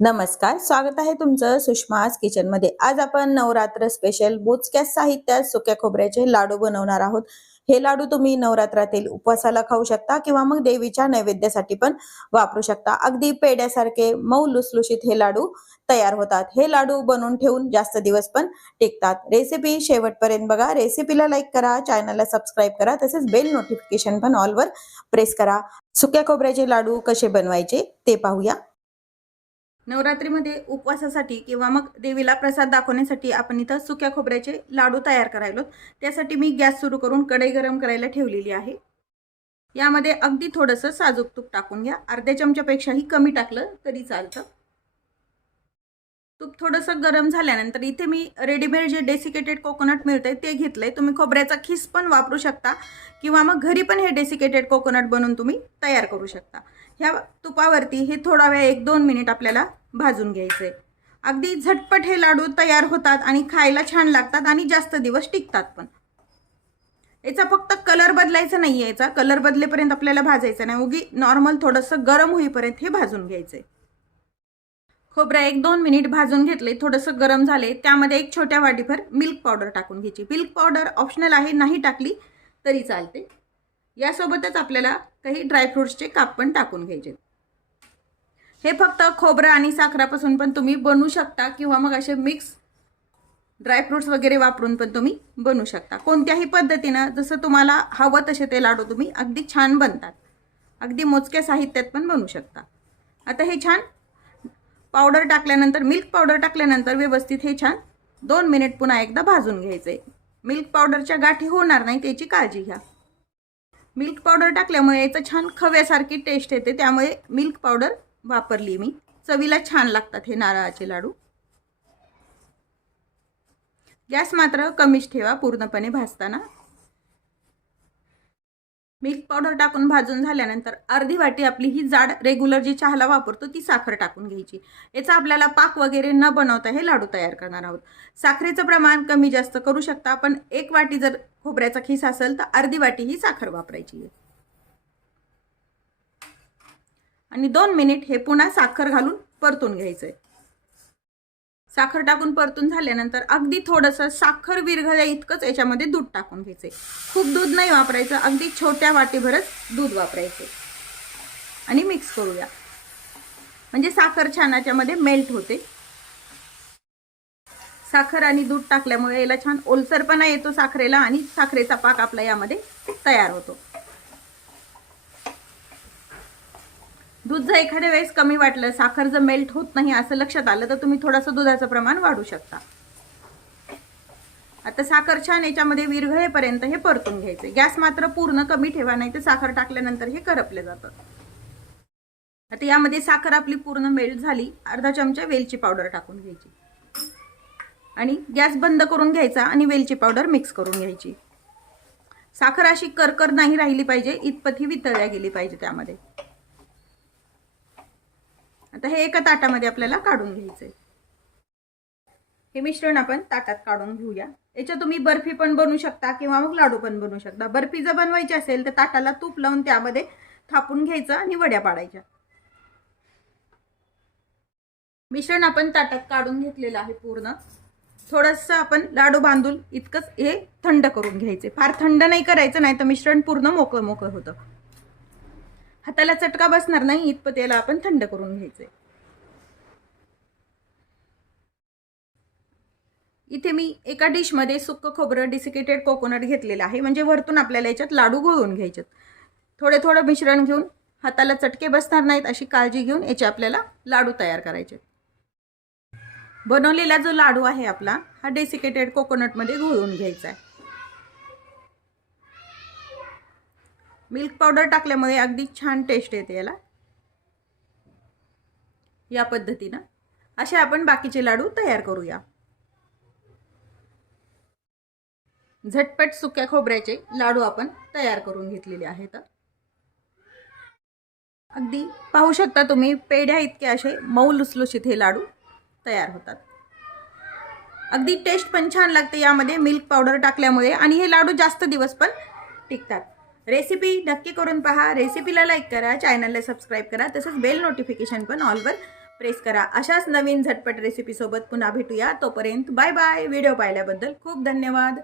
नमस्कार, स्वागत आहे तुमचं सुषमाज किचन मध्ये। आज आपण नवरात्र स्पेशल मोजक्या साहित्यात सुक्या खोबऱ्याचे लाडू बनवणार आहोत। हे लाडू तुम्ही नवरात्रातील उपवासाला खाऊ शकता किंवा मग देवीच्या नैवेद्यासाठी पण वापरू शकता। अगदी पेड्यासारखे मऊ लुसलुशीत हे लाडू तयार होतात। हे लाडू बनवून ठेवून जास्त दिवस पण टिकतात। रेसिपी शेवटपर्यंत बघा। रेसिपीला लाईक करा, चॅनलला सबस्क्राईब करा, तसेच बेल नोटिफिकेशन पण ऑल वर प्रेस करा। सुक्या खोबऱ्याचे लाडू कसे बनवायचे ते पाहूया। नवरात्रीमध्ये उपवासासाठी किंवा मग देवीला प्रसाद दाखवण्यासाठी आपण इथं सुक्या खोबऱ्याचे लाडू तयार करायलो। त्यासाठी मी गॅस सुरू करून कढई गरम करायला ठेवलेली आहे। यामध्ये अगदी थोडंसं साजूक तूप टाकून घ्या। अर्ध्या चमच्यापेक्षाही कमी टाकलं तरी चालतं। तूप थोडंसं गरम झाल्यानंतर इथे मी रेडीमेड जे डेसिकेटेड कोकोनट मिळते ते घेतलंय। तुम्ही खोबऱ्याचा खीस पण वापरू शकता किंवा मग घरी पण हे डेसिकेटेड कोकोनट बनवून तुम्ही तयार करू शकता। ह्या तुपावरती हे थोडा वेळ 1-2 मिनिट आपल्याला भाजून घ्यायचे। अगदी झटपट हे लाडू तयार होतात आणि खायला छान लागतात आणि जास्त दिवस टिकतात पण। याचा फक्त कलर बदलायचा नाहीये, याचा कलर बदलेपर्यंत आपल्याला भाजायचं नाही, उगी नॉर्मल थोडंसं गरम होईपर्यंत हे भाजून घ्यायचे। खोबरा 1-2 मिनिट भाजून घेतले, थोडंसं गरम झाले, त्यामध्ये एक छोट्या वाटीभर मिल्क पावडर टाकून घ्यायची। मिल्क पावडर ऑप्शनल आहे, नाही टाकली तरी चालते। यासोबतच आपल्याला काही ड्रायफ्रुट्सचे काप पण टाकून घ्यायचे। हे फक्त खोबरा आणि साखरापासून पण तुम्ही बनवू शकता किंवा मग असे मिक्स ड्रायफ्रुट्स वगैरे वापरून पण तुम्ही बनवू शकता। कोणत्याही पद्धतीने जसं तुम्हाला हवं तसे ते लाडू तुम्ही अगदी छान बनतात। अगदी मोजक्या साहित्यात पण बनवू शकता। आता हे छान पावडर टाकल्यानंतर, मिल्क पावडर टाकल्यानंतर व्यवस्थित हे छान 2 मिनिट पुन्हा एकदा भाजून घ्यायचे। मिल्क पावडरच्या गाठी होणार नाही त्याची काळजी घ्या। मिल्क पावडर टाकल्यामुळे याचं छान खव्यासारखी टेस्ट येते, त्यामुळे मिल्क पावडर वापरली मी। चवीला छान लागतात हे नारळाचे लाडू। गॅस मात्र कमीच ठेवा पूर्णपणे भाजताना। मिल्क पावडर टाकून भाजून झाल्यानंतर अर्धी वाटी आपली ही जाड रेग्युलर जी चहाला वापरतो ती साखर टाकून घ्यायची। याचा आपल्याला पाक वगैरे न बनवता हे लाडू तयार करणार आहोत। साखरेचं प्रमाण कमी जास्त करू शकता, पण 1 वाटी जर खोबऱ्याचा खीस असेल तर अर्धी वाटी ही साखर वापरायची आहे। आणि 2 मिनिट हे पुन्हा साखर घालून परतून घ्यायचंय। साखर टाकून परतून झाल्यानंतर अगदी थोडंसं साखर विरघळल्या इतकंच याच्यामध्ये दूध टाकून घ्यायचे। खूप दूध नाही वापरायचं, अगदी छोट्या वाटीभरच दूध वापरायचे आणि मिक्स करूया, म्हणजे साखर छान याच्यामध्ये मेल्ट होते। साखर आणि दूध टाकल्यामुळे याला छान ओलसरपणा येतो साखरेला आणि साखरेचा पाक आपला यामध्ये तयार होतो। दूध जर एखाद्या वेळेस कमी वाटलं, साखर जर मेल्ट होत नाही असं लक्षात आलं तर तुम्ही थोडंसं दुधाचं प्रमाण वाढवू शकता। आता साखर छान याच्यामध्ये विरघळेपर्यंत हे परतून घ्यायचे। गॅस मात्र पूर्ण कमी ठेवा, नाही तर साखर टाकल्यानंतर हे करपले जातं। आता यामध्ये साखर आपली पूर्ण मेल्ट झाली, अर्धा चमचा वेलची पावडर टाकून घ्यायची आणि गॅस बंद करून घ्यायचा आणि वेलची पावडर मिक्स करून घ्यायची। साखर अशी करकर नाही राहिली पाहिजे, इतपत ही वितळल्या गेली पाहिजे त्यामध्ये। आता हे एका ताटामध्ये आपल्याला काढून घ्यायचंय। हे मिश्रण आपण ताटात काढून घेऊया। याच्या तुम्ही बर्फी पण बनवू शकता किंवा मग लाडू पण बनवू शकता। बर्फी जर बनवायची असेल तर ताटाला तूप लावून त्यामध्ये थापून घ्यायचं आणि वड्या पाडायच्या। मिश्रण आपण ताटात काढून घेतलेलं आहे पूर्ण। थोडंसं आपण लाडू बांधून इतकंच हे थंड करून घ्यायचे। फार थंड नाही करायचं, नाही तर मिश्रण पूर्ण मोकळं मोकळं होतं, हाताला चटका बसणार नाही, इतपत याला आपण थंड करून घ्यायचे। इथे मी एका डिश मध्ये सुक्क खोबरं डेसिकेटेड कोकोनट घेतलेलं आहे, म्हणजे वरतून आपल्याला याच्यात लाडू घोळून घ्यायचे। थोडे थोडं मिश्रण घेऊन हाताला चटके बसणार नाहीत अशी काळजी घेऊन याचे आपल्याला लाडू तयार करायचे। बनवलेला जो लाडू आहे आपला, हा डेसिकेटेड कोकोनट मध्ये घोळून घ्यायचा आहे। मिल्क पावडर टाकल्यामुळे अगदी छान टेस्ट येते याला। या पद्धतीने असे आपण बाकीचे लाडू तयार करूया। झटपट सुक्या खोबऱ्याचे लाडू आपण तयार करून घेतलेले आहेत। अगदी पाहू शकता तुम्ही, पेढ्या इतके असे मऊ लुसलुशीत हे लाडू तयार होतात। अगदी टेस्ट पण छान लागते यामध्ये मिल्क पावडर टाकल्यामुळे, आणि हे लाडू जास्त दिवस पण टिकतात। रेसिपी नक्की करून पहा। रेसिपीला लाईक करा, चॅनलला सबस्क्राईब करा, तसेच बेल नोटिफिकेशन पण ऑल वर प्रेस करा. अशाच नवीन झटपट रेसिपीसोबत पुन्हा भेटूया. तोपर्यंत बाय बाय. व्हिडिओ पाहिल्याबद्दल खूप धन्यवाद.